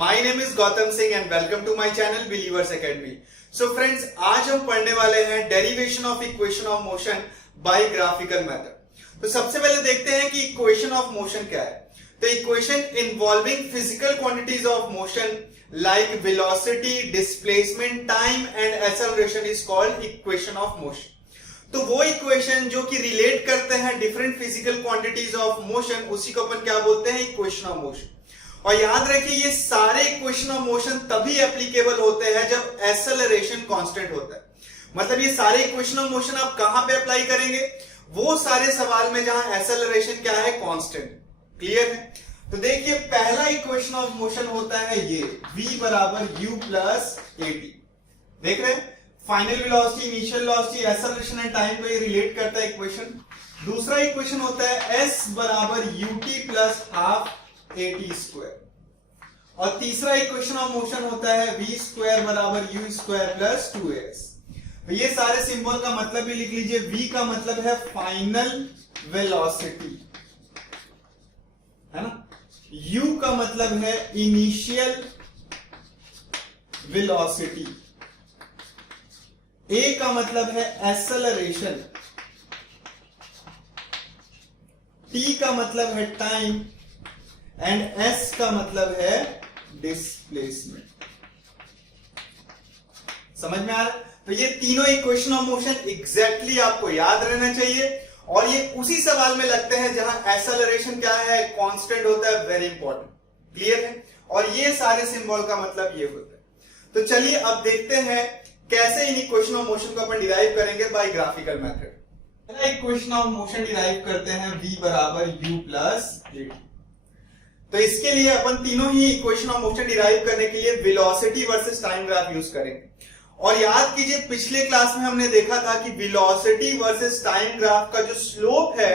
My name is Gautam Singh and welcome to my channel believers academy. So friends, आज हम पढ़ने वाले हैं derivation of equation of motion by graphical method. तो सबसे पहले देखते हैं कि इक्वेशन ऑफ मोशन क्या है। तो equation involving physical quantities of motion like velocity, displacement, time and acceleration is called equation of motion. तो वो इक्वेशन जो कि रिलेट करते हैं different physical quantities of motion, उसी को अपन क्या बोलते हैं, इक्वेशन ऑफ मोशन। और याद रखिए, ये सारे इक्वेशन ऑफ मोशन तभी एप्लीकेबल होते हैं जब एक्सेलरेशन कांस्टेंट होता है। मतलब ये सारे इक्वेशन ऑफ मोशन आप कहां पे अप्लाई करेंगे, वो सारे सवाल में जहां एक्सेलरेशन क्या है, कांस्टेंट। क्लियर है? तो देखिए, पहला इक्वेशन ऑफ मोशन होता है ये v बराबर u प्लस at। देख रहे हैं, final velocity, initial velocity, acceleration and time को ये रिलेट करता है इक्वेशन। दूसरा इक्वेशन होता है s बराबर ut plus half at square. और तीसरा इक्वेशन ऑफ मोशन होता है v स्क्वायर बराबर u स्क्वायर प्लस 2as। तो ये सारे सिंबल का मतलब भी लिख लीजिए। v का मतलब है फाइनल वेलोसिटी, है ना। u का मतलब है इनिशियल वेलोसिटी, a का मतलब है एक्सेलरेशन, t का मतलब है टाइम एंड s का मतलब है डिस्प्लेसमेंट। समझ में आ रहा है? तो ये तीनों इक्वेशन ऑफ मोशन एग्जैक्टली आपको याद रहना चाहिए, और ये उसी सवाल में लगते हैं जहां एक्सेलरेशन क्या है, कांस्टेंट होता है। Very important. क्लियर है? और ये सारे सिंबल का मतलब ये होता है। तो चलिए अब देखते हैं कैसे इन इक्वेशन ऑफ मोशन को अपन डिराइव करेंगे बाय ग्राफिकल मेथड। पहला इक्वेशन ऑफ मोशन डिराइव करते हैं v बराबर u प्लस at। तो इसके लिए अपन तीनों ही इक्वेशन ऑफ मोशन डिराइव करने के लिए velocity versus time graph use करेंगे। और याद कीजिए, पिछले क्लास में हमने देखा था कि वेलोसिटी वर्सेस टाइम ग्राफ का जो स्लोप है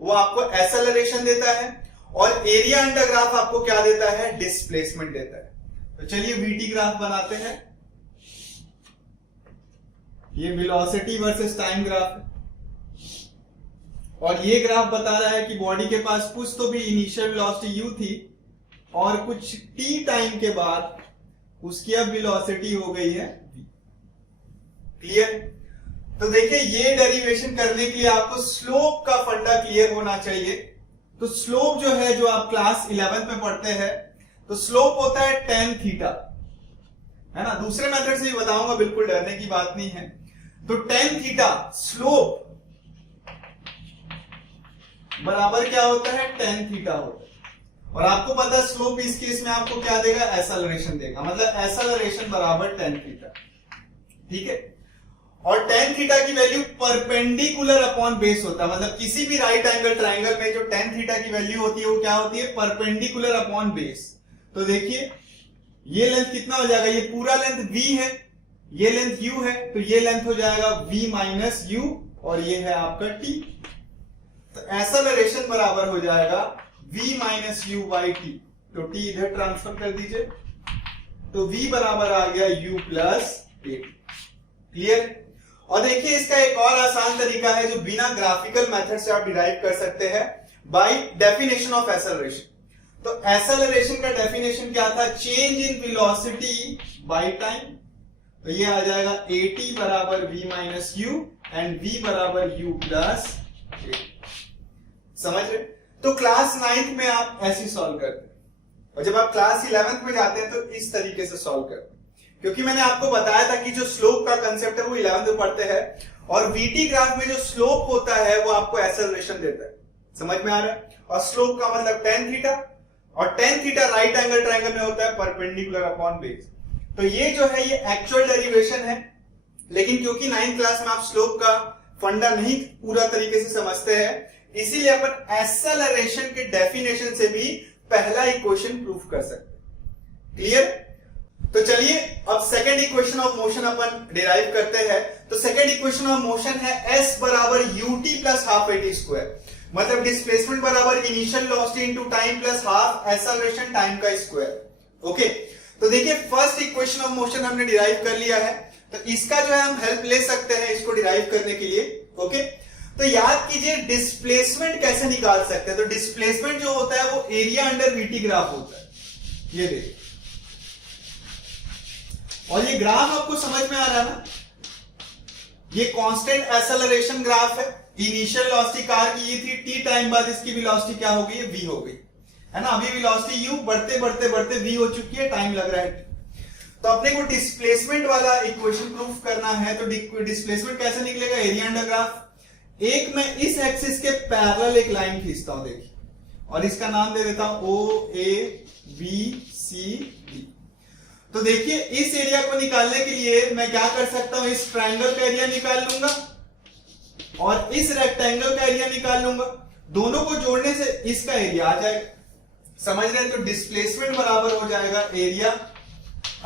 वो आपको एक्सेलरेशन देता है, और एरिया अंडर ग्राफ आपको क्या देता है, डिस्प्लेसमेंट देता है। तो चलिए वीटी ग्राफ बनाते हैं। ये वेलोसिटी वर्सेस टाइम ग्राफ है, और ये ग्राफ बता रहा है कि बॉडी के पास कुछ तो भी इनिशियल वेलोसिटी u थी, और कुछ t टाइम के बाद उसकी अब वेलोसिटी हो गई है v। क्लियर? तो देखिए, ये डेरिवेशन करने के लिए आपको स्लोप का फंडा क्लियर होना चाहिए। तो स्लोप जो है, जो आप क्लास 11 में पढ़ते हैं, तो स्लोप होता है tan थीटा, है ना। दूसरे मेथड से भी बताऊंगा, बिल्कुल डरने की बात नहीं है। तो tan थीटा स्लोप बराबर क्या होता है, tan थीटा होता है। और आपको पता है स्लोप इस केस में आपको क्या देगा, एक्सेलरेशन देगा। मतलब एक्सेलरेशन बराबर tan थीटा। ठीक है? और tan थीटा की वैल्यू परपेंडिकुलर अपॉन बेस होता है। मतलब किसी भी राइट एंगल ट्राइंगल में जो tan थीटा की वैल्यू होती है वो क्या होती है, परपेंडिकुलर अपॉन बेस। तो देखिए, ये लेंथ कितना हो जाएगा, ये पूरा लेंथ v है, ये लेंथ u है, तो ये लेंथ हो जाएगा v माइनस u, और ये है आपका t। तो एक्सेलरेशन बराबर हो जाएगा v minus u by t। तो t इधर ट्रांसफर कर दीजिए, तो v बराबर आ गया u प्लस a। क्लियर? और देखिए, इसका एक और आसान तरीका है जो बिना ग्राफिकल मेथड से आप डिराइव कर सकते हैं, बाय डेफिनेशन ऑफ एक्सेलरेशन। तो एक्सेलरेशन का डेफिनेशन क्या था, change in velocity by time. तो ये आ जाएगा at बराबर v minus u and v बराबर u प्लस a। समझ रहे? तो क्लास 9th में आप ऐसे सॉल्व करते हैं, और जब आप क्लास 11th में जाते हैं तो इस तरीके से सॉल्व करते हैं। क्योंकि मैंने आपको बताया था कि जो स्लोप का कंसेप्ट है वो 11th में पढ़ते हैं, और वीटी ग्राफ में जो स्लोप होता है वो आपको एक्सेलरेशन देता है। समझ में आ रहा है? और स्लोप का मतलब tan थीटा, और tan theta right angle triangle में होता है परपेंडिकुलर अपॉन बेस। तो ये जो है ये एक्चुअल डेरिवेशन है, लेकिन क्योंकि 9th क्लास में आप स्लोप का फंडा नहीं पूरा तरीके से समझते हैं, इसीलिए अपन एक्सेलरेशन के डेफिनेशन से भी पहला इक्वेशन प्रूफ कर सकते हैं। क्लियर? तो चलिए अब second equation of motion upon derive करते हैं। तो सेकंड इक्वेशन ऑफ मोशन है s बराबर ut plus half at square. मतलब डिस्प्लेसमेंट बराबर initial velocity into time plus half acceleration time का स्क्वायर। ओके, तो देखिए, फर्स्ट इक्वेशन ऑफ मोशन हमने डिराइव कर लिया है, तो इसका जो है हम हेल्प ले सकते हैं इसको डिराइव करने के लिए। ओके, तो याद कीजिए डिस्प्लेसमेंट कैसे निकाल सकते हैं। तो डिस्प्लेसमेंट जो होता है वो एरिया अंडर वीटी ग्राफ होता है। ये देखिए, और ये ग्राफ आपको समझ में आ रहा है ना, ये कांस्टेंट एक्सेलरेशन ग्राफ है। इनिशियल वेलोसिटी कार की ये थी, टी टाइम बाद इसकी वेलोसिटी क्या हो गई है, v हो गई है ना। अभी वेलोसिटी u बढ़ते बढ़ते बढ़ते v हो चुकी है, टाइम लग रहा है। तो अपने को डिस्प्लेसमेंट वाला इक्वेशन प्रूफ करना है, तो डिस्प्लेसमेंट कैसे निकलेगा, एरिया अंडर ग्राफ। एक मैं इस एक्सिस के पैरेलल एक लाइन खींचता हूं, देखिए, और इसका नाम दे देता हूं OABCD। तो देखिए इस एरिया को निकालने के लिए मैं क्या कर सकता हूं, इस ट्राइंगल का एरिया निकाल लूंगा और इस रेक्टेंगल का एरिया निकाल लूंगा। दोनों को जोड़ने से इसका एरिया आ जाएगा, समझ रहे हैं। तो डिस्प्लेसमेंट बराबर हो जाएगा एरिया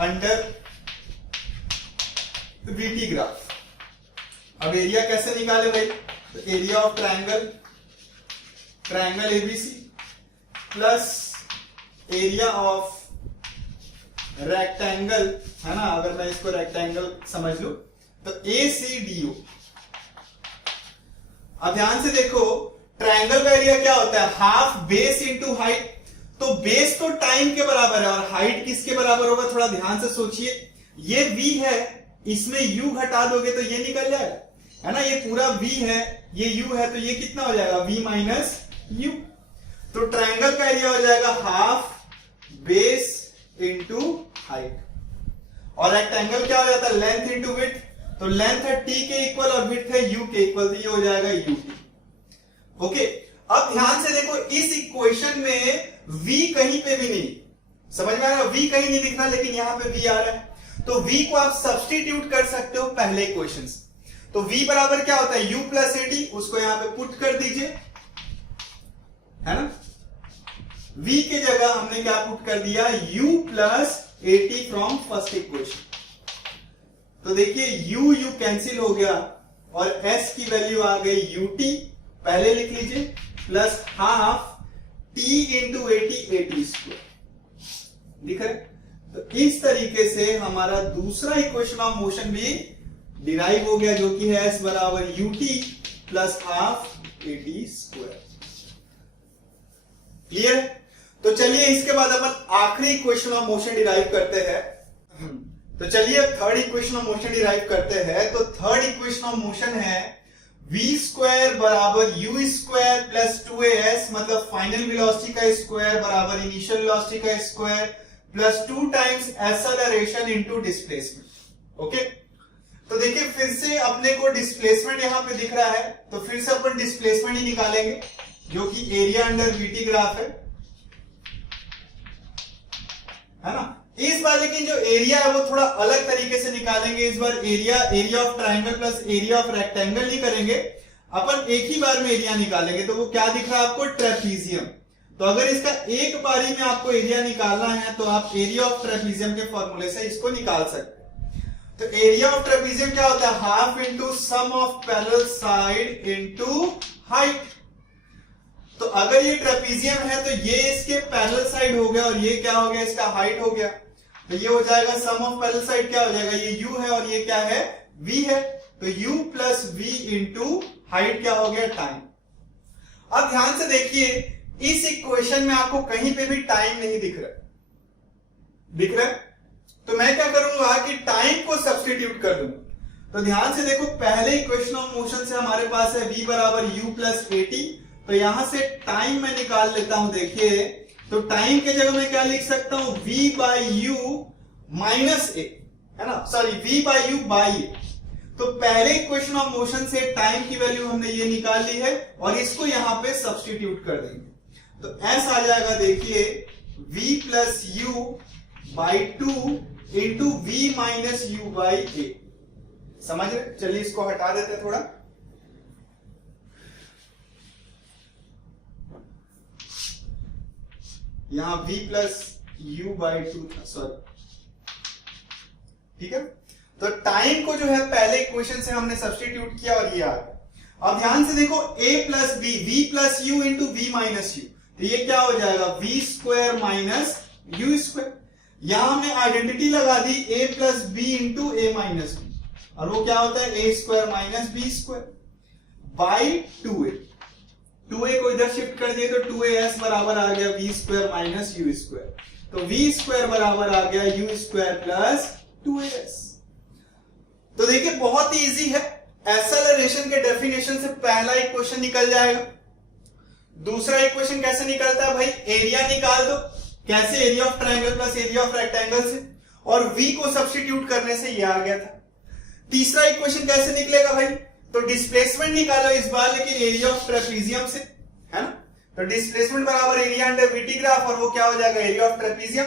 अंडर VT ग्राफ। अब एरिया कैसे निकाले भाई, तो area of triangle ABC plus area of rectangle, है ना, अगर मैं इसको रेक्टेंगल समझ लूं तो ACDO। अब ध्यान से देखो, ट्राइंगल का एरिया क्या होता है, हाफ बेस इंटू हाइट। तो बेस तो टाइम के बराबर है और हाइट किसके बराबर होगा, थोड़ा ध्यान से सोचिए। ये v है, इसमें u घटा दोगे तो ये निकल जाएगा, है ना। ये पूरा v है, ये u है, तो ये कितना हो जाएगा, v माइनस u। तो ट्राइंगल का एरिया हो जाएगा हाफ बेस इंटू हाइट। और रेक्टेंगल क्या हो जाता है, लेंथ इंटू विड्थ। तो लेंथ है t के इक्वल और विड्थ है u के इक्वल, तो ये हो जाएगा ut। ओके, अब ध्यान से देखो, इस इक्वेशन में v कहीं पे भी नहीं, समझ में आ रहा है, v कहीं नहीं दिख रहा, लेकिन यहां पे v आ रहा है। तो v को आप सब्स्टिट्यूट कर सकते हो पहले इक्वेशन से। तो v बराबर क्या होता है, u प्लस AT, उसको यहां पे पुट कर दीजिए, है ना। v के जगह हमने क्या पुट कर दिया, u plus AT from first equation. तो देखिए u कैंसिल हो गया और s की वैल्यू आ गई ut, पहले लिख लीजिए, plus half t into AT square, दिख रहा है। तो इस तरीके से हमारा दूसरा इक्वेशन ऑफ मोशन भी डिराइव हो गया, जो कि है s बराबर ut plus half AT square. Clear? तो चलिए इसके बाद अपन आखिरी इक्वेशन ऑफ मोशन डिराइव करते हैं। तो चलिए third equation of motion derive करते हैं। तो थर्ड इक्वेशन ऑफ मोशन है v स्क्वायर बराबर u स्क्वायर प्लस 2as, मतलब फाइनल वेलोसिटी का स्क्वायर बराबर इनिशियल वेलोसिटी का square plus 2 times acceleration into displacement. Okay, तो देखिए फिर से अपने को डिस्प्लेसमेंट यहां पे दिख रहा है, तो फिर से अपन डिस्प्लेसमेंट ही निकालेंगे, जो कि एरिया अंडर VT ग्राफ है ना। इस बार लेकिन जो एरिया है वो थोड़ा अलग तरीके से निकालेंगे। इस बार area of triangle plus area of rectangle नहीं करेंगे, अपन एक ही बार में एरिया निकालेंगे। तो वो क्या दिख रहा है आपको, ट्रेपीजियम। तो अगर इसका एक बारी में आपको एरिया निकालना है तो आप एरिया ऑफ ट्रेपीजियम के फॉर्मूले से इसको निकाल सकते हैं। तो एरिया ऑफ ट्रेपीजियम क्या होता है, half into sum of parallel side into height. तो अगर ये ट्रेपीजियम है तो ये इसके पैरेलल साइड हो गया और ये क्या हो गया, इसका हाइट हो गया। तो ये हो जाएगा सम ऑफ पैरेलल साइड, क्या हो जाएगा, ये u है और ये क्या है, v है। तो u plus v into height क्या हो गया, टाइम। अब ध्यान से देखिए, इस इक्वेशन में आपको कहीं पे भी टाइम नहीं दिख रहा, दिख रहा है। तो मैं क्या करूंगा कि टाइम को सब्स्टिट्यूट कर दूंगा। तो ध्यान से देखो, पहले इक्वेशन ऑफ मोशन से हमारे पास है v बराबर u प्लस AT। तो यहां से टाइम मैं निकाल लेता हूं। देखिए, तो टाइम के जगह मैं क्या लिख सकता हूं, v by u minus a, है ना, sorry v by u by a। तो पहले इक्वेशन ऑफ मोशन से टाइम की वैल्यू हमने ये निकाल ली है और इसको यहां पे सब्स्टिट्यूट कर देंगे। तो s आ जाएगा, देखिए v plus u by 2 into v minus u by a। समझ रहे? चलिए इसको हटा देते हैं थोड़ा। यहां v प्लस u बाई 2 था, सॉरी, ठीक है। तो टाइम को जो है पहले इक्वेशन से हमने सब्स्टिट्यूट किया और ये आ गया। अब ध्यान से देखो, a plus b, v plus u into v minus u, तो ये क्या हो जाएगा, v square minus u square. यहां हमने आइडेंटिटी लगा दी a plus b into a minus b, और वो क्या होता है, a square minus b square by 2a। 2a को इधर शिफ्ट कर दिए तो 2as बराबर आ गया v square minus u square. तो v स्क्वायर बराबर आ गया u स्क्वायर प्लस 2as। तो देखिए बहुत ही इजी है, एक्सेलरेशन के डेफिनेशन से पहला इक्वेशन निकल जाएगा। दूसरा इक्वेशन कैसे निकलता है भाई, एरिया निकाल दो, कैसे, area of triangle plus area of rectangle से, और v को सब्स्टिट्यूट करने से ये आ गया था। तीसरा इक्वेशन कैसे निकलेगा भाई, तो डिस्प्लेसमेंट निकालो इस बार, लेकिन एरिया ऑफ ट्रेपीजियम से, है ना। तो डिस्प्लेसमेंट बराबर एरिया अंडर वीटी ग्राफ, और वो क्या हो जाएगा, एरिया ऑफ ट्रेपीजियम।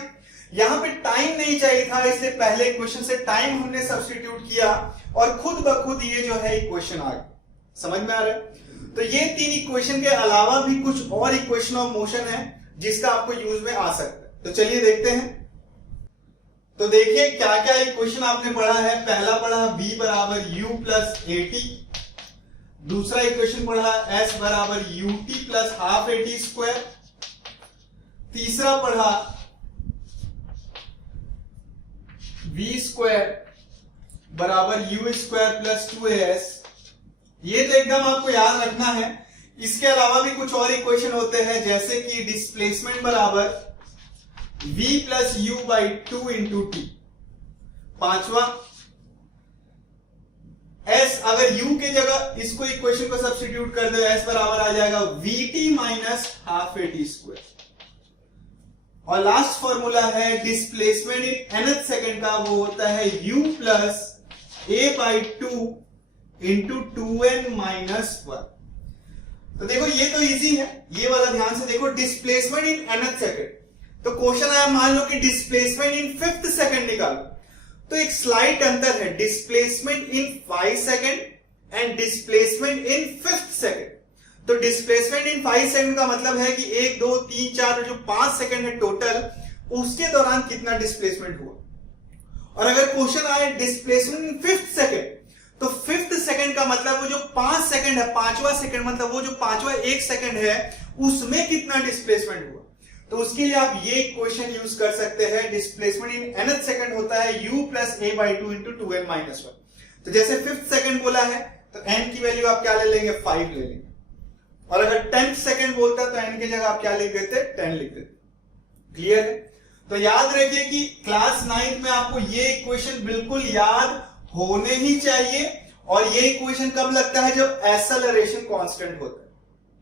यहां पे टाइम नहीं चाहिए था, इसलिए पहले इक्वेशन से टाइम हमने सब्स्टिट्यूट किया और खुद ब खुद ये जो है इक्वेशन आ गया। समझ में आ रहा है। तो ये तीन इक्वेशन के अलावा भी कुछ और इक्वेशन ऑफ मोशन है जिसका आपको यूज में आ सकता है। तो चलिए देखते हैं। तो देखिए क्या क्या इक्वेशन आपने पढ़ा है। पहला पढ़ा v बराबर u प्लस at, दूसरा इक्वेशन पढ़ा s बराबर ut plus half at square, तीसरा पढ़ा v स्क्वायर बराबर u स्क्वायर प्लस 2as। ये तो एकदम आपको याद रखना है। इसके अलावा भी कुछ और इक्वेशन होते हैं, जैसे कि डिस्प्लेसमेंट बराबर v plus u by 2 into T. पांचवा s, अगर u की जगह इसको इक्वेशन को सब्स्टिट्यूट कर दो, s बराबर आ जाएगा vt minus half at square. और लास्ट फॉर्मूला है डिस्प्लेसमेंट इन nth सेकेंड का, वो होता है u plus a by 2 into 2n minus 1। तो देखो ये तो इजी है, ये वाला ध्यान से देखो। डिस्प्लेसमेंट इन nth सेकेंड, तो क्वेश्चन आया मान लो कि डिस्प्लेसमेंट इन 5th सेकेंड निकालो, तो एक स्लाइट अंतर है, displacement in 5 second and displacement in 5th second. तो डिस्प्लेसमेंट इन 5 सेकेंड का मतलब है कि 1 2 3 4 जो 5 सेकेंड है टोटल, उसके दौरान कितना डिस्प्लेसमेंट हुआ। और अगर क्वेश्चन आए डिस्प्लेसमेंट इन 5th सेकेंड, तो 5th सेकेंड का मतलब वो जो 5 सेकेंड है, पांचवा सेकेंड मतलब वो जो पांचवा 1 सेकेंड है, उसमें कितना डिस्प्लेसमेंट हुआ। तो उसके लिए आप ये इक्वेशन यूज कर सकते हैं। डिस्प्लेसमेंट इन nth सेकेंड होता है u plus a by 2 into 2n minus 1। तो जैसे 5th सेकेंड बोला है तो n की वैल्यू आप क्या ले लेंगे, 5 ले लेंगे। और अगर 10th सेकेंड बोलता है तो n की जगह आप क्या लिख देते, 10 लिख देते। क्लियर है। तो याद रखिए कि क्लास 9th में आपको ये इक्वेशन बिल्कुल याद होने ही चाहिए। और ये इक्वेशन कब लगता है, जब एक्सेलरेशन कांस्टेंट होता है।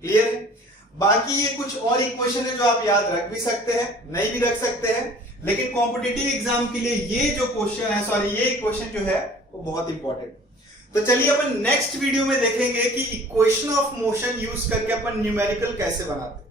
क्लियर है। बाकी ये कुछ और इक्वेशन है जो आप याद रख भी सकते हैं, नहीं भी रख सकते हैं, लेकिन कॉम्पिटिटिव एग्जाम के लिए ये जो क्वेश्चन है, सॉरी ये इक्वेशन जो है वो बहुत इंपॉर्टेंट। तो चलिए अपन नेक्स्ट वीडियो में देखेंगे कि इक्वेशन ऑफ मोशन यूज करके अपन न्यूमेरिकल कैसे बनाते हैं।